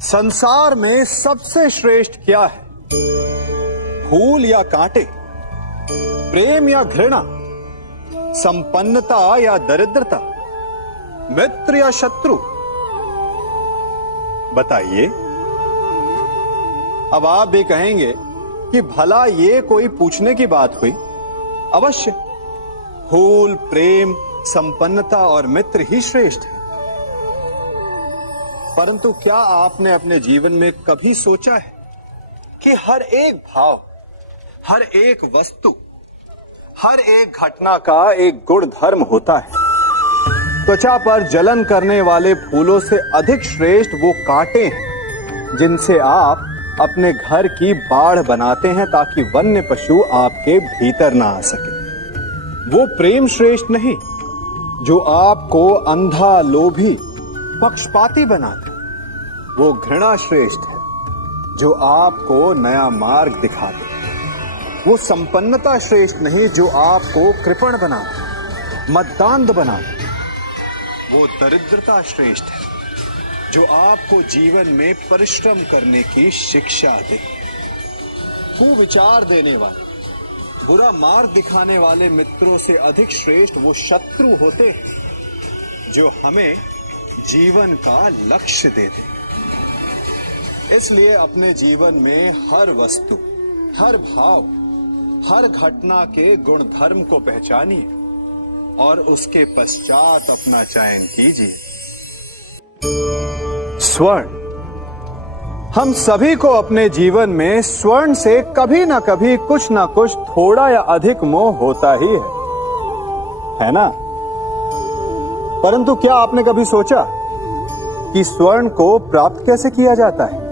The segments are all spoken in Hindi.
संसार में सबसे श्रेष्ठ क्या है? फूल या कांटे, प्रेम या घृणा, संपन्नता या दरिद्रता, मित्र या शत्रु? बताइए। अब आप भी कहेंगे कि भला ये कोई पूछने की बात हुई? अवश्य, फूल, प्रेम, संपन्नता और मित्र ही श्रेष्ठ है। परंतु क्या आपने अपने जीवन में कभी सोचा है कि हर एक भाव, हर एक वस्तु, हर एक घटना का एक गुण धर्म होता है? त्वचा पर जलन करने वाले फूलों से अधिक श्रेष्ठ वो कांटे हैं जिनसे आप अपने घर की बाढ़ बनाते हैं ताकि वन्य पशु आपके भीतर ना आ सके। वो प्रेम श्रेष्ठ नहीं जो आपको अंधा, लोभी, पक्षपाती बनाते। वो घृणा श्रेष्ठ है जो आपको नया मार्ग दिखाते। वो संपन्नता श्रेष्ठ नहीं जो आपको कृपण बनाते, मद्दांध बनाते। वो दरिद्रता श्रेष्ठ है जो आपको जीवन में परिश्रम करने की शिक्षा दे। कुविचार देने वाले, बुरा मार्ग दिखाने वाले मित्रों से अधिक श्रेष्ठ वो शत्रु होते हैं जो हमें जीवन का लक्ष्य देते। इसलिए अपने जीवन में हर वस्तु, हर भाव, हर घटना के गुण धर्म को पहचानिए और उसके पश्चात अपना चयन कीजिए। स्वर्ण। हम सभी को अपने जीवन में स्वर्ण से कभी ना कभी कुछ ना कुछ थोड़ा या अधिक मोह होता ही है ना? परंतु क्या आपने कभी सोचा कि स्वर्ण को प्राप्त कैसे किया जाता है?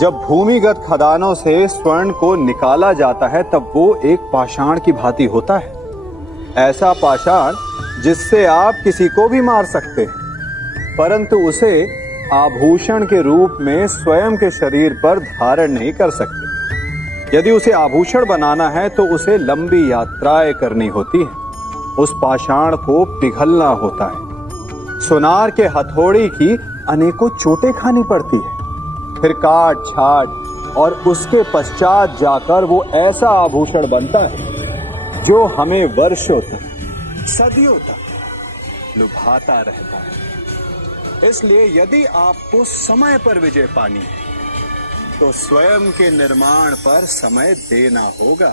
जब भूमिगत खदानों से स्वर्ण को निकाला जाता है तब वो एक पाषाण की भांति होता है। ऐसा पाषाण जिससे आप किसी को भी मार सकते हैं, परंतु उसे आभूषण के रूप में स्वयं के शरीर पर धारण नहीं कर सकते। यदि उसे आभूषण बनाना है तो उसे लंबी यात्राएं करनी होती है। उस पाषाण को पिघलना होता है। सोनार के हथौड़ी की अनेकों चोटें खानी पड़ती है। फिर काट छाट और उसके पश्चात जाकर वो ऐसा आभूषण बनता है जो हमें वर्षों तक, सदियों तक लुभाता रहता है। इसलिए यदि आपको समय पर विजय पानी है तो स्वयं के निर्माण पर समय देना होगा।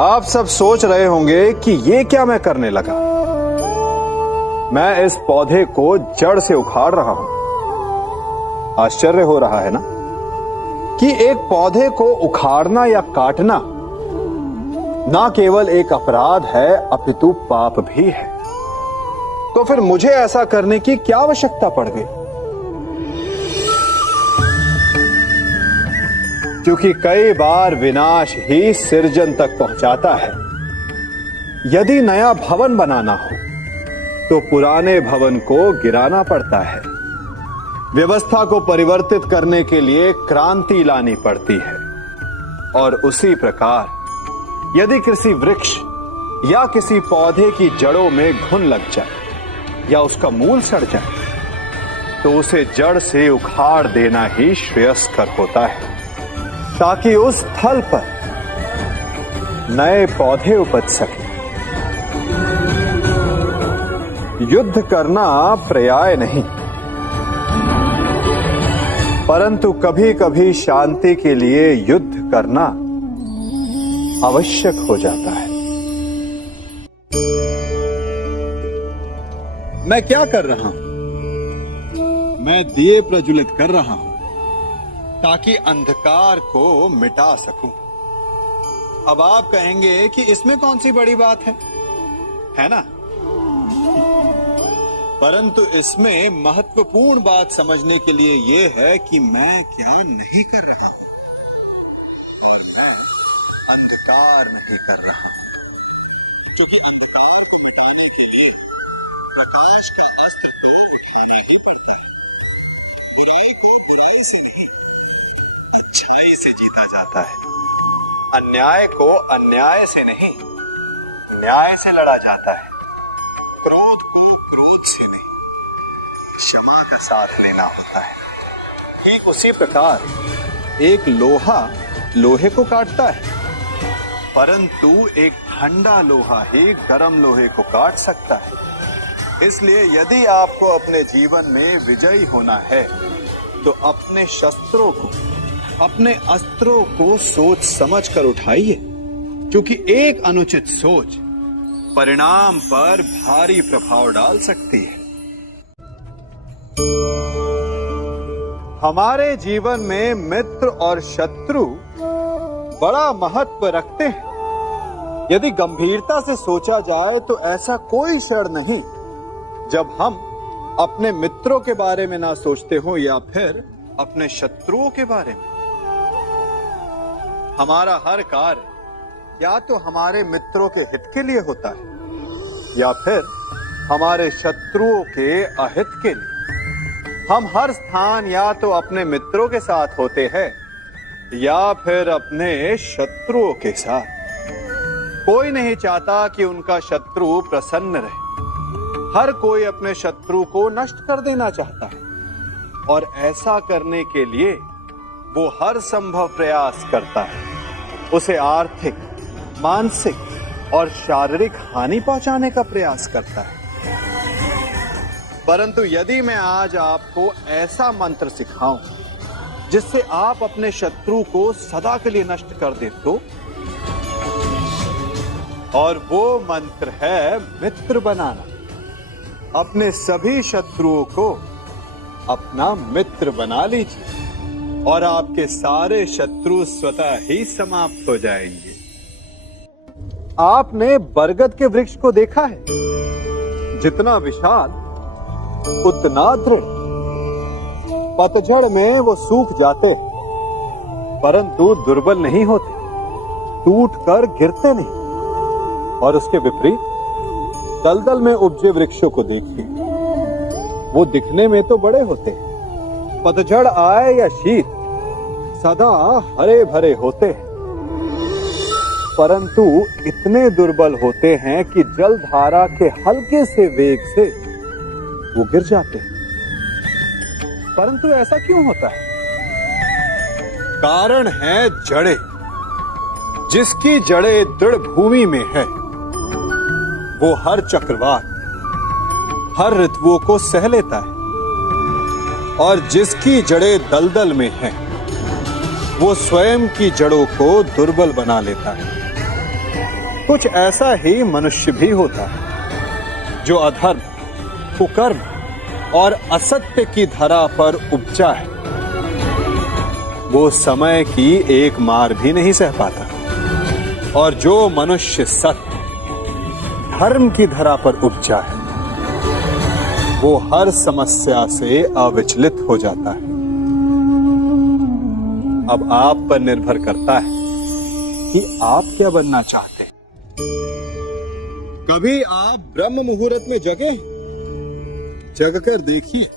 आप सब सोच रहे होंगे कि ये क्या मैं करने लगा। मैं इस पौधे को जड़ से उखाड़ रहा हूं। आश्चर्य हो रहा है ना कि एक पौधे को उखाड़ना या काटना ना केवल एक अपराध है अपितु पाप भी है। तो फिर मुझे ऐसा करने की क्या आवश्यकता पड़ गई? क्योंकि कई बार विनाश ही सृजन तक पहुंचाता है। यदि नया भवन बनाना हो तो पुराने भवन को गिराना पड़ता है। व्यवस्था को परिवर्तित करने के लिए क्रांति लानी पड़ती है। और उसी प्रकार यदि किसी वृक्ष या किसी पौधे की जड़ों में घुन लग जाए या उसका मूल सड़ जाए तो उसे जड़ से उखाड़ देना ही श्रेयस्कर होता है ताकि उस स्थल पर नए पौधे उपज सके। युद्ध करना पर्याय नहीं, परंतु कभी कभी शांति के लिए युद्ध करना आवश्यक हो जाता है। मैं क्या कर रहा हूं? मैं दिए प्रज्वलित कर रहा हूं ताकि अंधकार को मिटा सकूं। अब आप कहेंगे कि इसमें कौन सी बड़ी बात है ना? परंतु इसमें महत्वपूर्ण बात समझने के लिए यह है कि मैं क्या नहीं कर रहा हूं और मैं अंधकार नहीं कर रहा हूं। क्योंकि अंधकार को मिटाने के लिए प्रकाश का अस्त्र तो उठाना ही पड़ता है। बुराई को बुराई से नहीं, अच्छाई से जीता जाता है। अन्याय को अन्याय से नहीं, न्याय से लड़ा जाता है। क्रोध को क्रोध से नहीं, क्षमा का साथ लेना होता है। ठीक उसी प्रकार एक लोहा लोहे को काटता है, परंतु एक ठंडा लोहा ही गर्म लोहे को काट सकता है। इसलिए यदि आपको अपने जीवन में विजयी होना है तो अपने शस्त्रों को, अपने अस्त्रों को सोच समझ कर उठाइए, क्योंकि एक अनुचित सोच परिणाम पर भारी प्रभाव डाल सकती है। हमारे जीवन में मित्र और शत्रु बड़ा महत्व रखते हैं। यदि गंभीरता से सोचा जाए तो ऐसा कोई क्षण नहीं जब हम अपने मित्रों के बारे में ना सोचते हो या फिर अपने शत्रुओं के बारे में। हमारा हर कार्य या तो हमारे मित्रों के हित के लिए होता है या फिर हमारे शत्रुओं के अहित के लिए। हम हर स्थान या तो अपने मित्रों के साथ होते हैं या फिर अपने शत्रुओं के साथ। कोई नहीं चाहता कि उनका शत्रु प्रसन्न रहे। हर कोई अपने शत्रु को नष्ट कर देना चाहता है और ऐसा करने के लिए वो हर संभव प्रयास करता है। उसे आर्थिक, मानसिक और शारीरिक हानि पहुंचाने का प्रयास करता है। परंतु यदि मैं आज आपको ऐसा मंत्र सिखाऊं जिससे आप अपने शत्रु को सदा के लिए नष्ट कर दे तो, और वो मंत्र है मित्र बनाना। अपने सभी शत्रुओं को अपना मित्र बना लीजिए और आपके सारे शत्रु स्वतः ही समाप्त हो जाएंगे। आपने बरगद के वृक्ष को देखा है? जितना विशाल उतना दृढ़। पतझड़ में वो सूख जाते हैं परंतु दुर्बल नहीं होते, टूटकर गिरते नहीं। और उसके विपरीत दलदल में उपजे वृक्षों को देखिए, वो दिखने में तो बड़े होते हैं, पतझड़ आए या शीत सदा हरे भरे होते हैं, परंतु इतने दुर्बल होते हैं कि जलधारा के हल्के से वेग से वो गिर जाते हैं। परंतु ऐसा क्यों होता है? कारण है जड़ें। जिसकी जड़ें दृढ़ भूमि में है वो हर चक्रवात, हर ऋतुओं को सह लेता है, और जिसकी जड़ें दलदल में है वो स्वयं की जड़ों को दुर्बल बना लेता है। कुछ ऐसा ही मनुष्य भी होता है जो अधर्म, कुकर्म और असत्य की धरा पर उपजा है। वो समय की एक मार भी नहीं सह पाता, और जो मनुष्य सत्य, धर्म की धरा पर उपजा है वो हर समस्या से अविचलित हो जाता है। अब आप पर निर्भर करता है कि आप क्या बनना चाहते हैं। कभी आप ब्रह्म मुहूर्त में जगे? जगकर देखिए,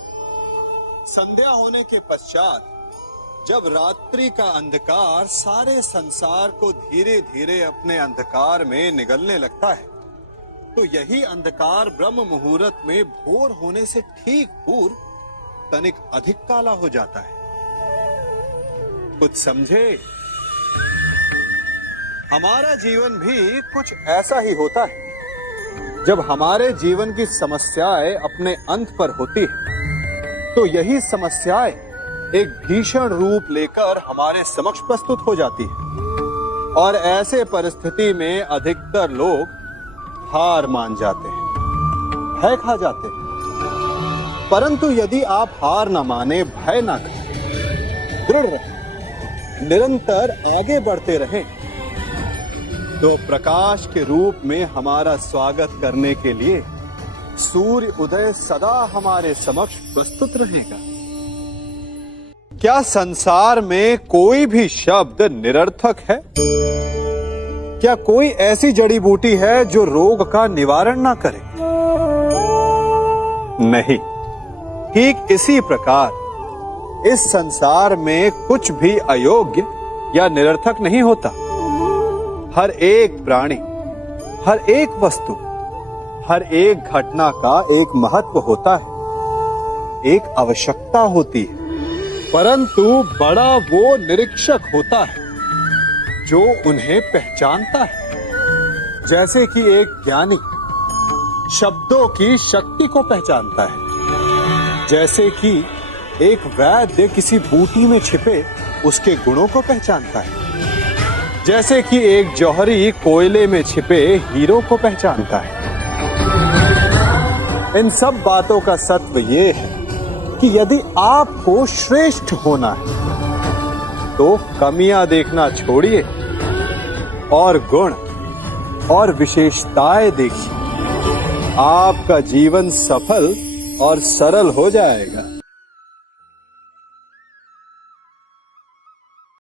संध्या होने के पश्चात जब रात्रि का अंधकार सारे संसार को धीरे धीरे अपने अंधकार में निगलने लगता है, तो यही अंधकार ब्रह्म मुहूर्त में भोर होने से ठीक पूर्व तनिक अधिक काला हो जाता है। कुछ समझे? हमारा जीवन भी कुछ ऐसा ही होता है। जब हमारे जीवन की समस्याएं अपने अंत पर होती है तो यही समस्याएं एक भीषण रूप लेकर हमारे समक्ष प्रस्तुत हो जाती है, और ऐसे परिस्थिति में अधिकतर लोग हार मान जाते हैं, भय खा जाते हैं। परंतु यदि आप हार न माने, भय न करें, दृढ़ रहें, निरंतर आगे बढ़ते रहें, तो प्रकाश के रूप में हमारा स्वागत करने के लिए सूर्य उदय सदा हमारे समक्ष प्रस्तुत रहेगा। क्या संसार में कोई भी शब्द निरर्थक है? क्या कोई ऐसी जड़ी बूटी है जो रोग का निवारण ना करे? नहीं। ठीक इसी प्रकार इस संसार में कुछ भी अयोग्य या निरर्थक नहीं होता। हर एक प्राणी, हर एक वस्तु, हर एक घटना का एक महत्व होता है। एक आवश्यकता होती है, परंतु बड़ा वो निरीक्षक होता है जो उन्हें पहचानता है। जैसे कि एक ज्ञानी शब्दों की शक्ति को पहचानता है, जैसे कि एक वैद्य किसी बूटी में छिपे उसके गुणों को पहचानता है, जैसे कि एक जौहरी कोयले में छिपे हीरो को पहचानता है। इन सब बातों का सत्व ये है कि यदि आपको श्रेष्ठ होना है तो कमियां देखना छोड़िए और गुण और विशेषताएं देखिए। आपका जीवन सफल और सरल हो जाएगा।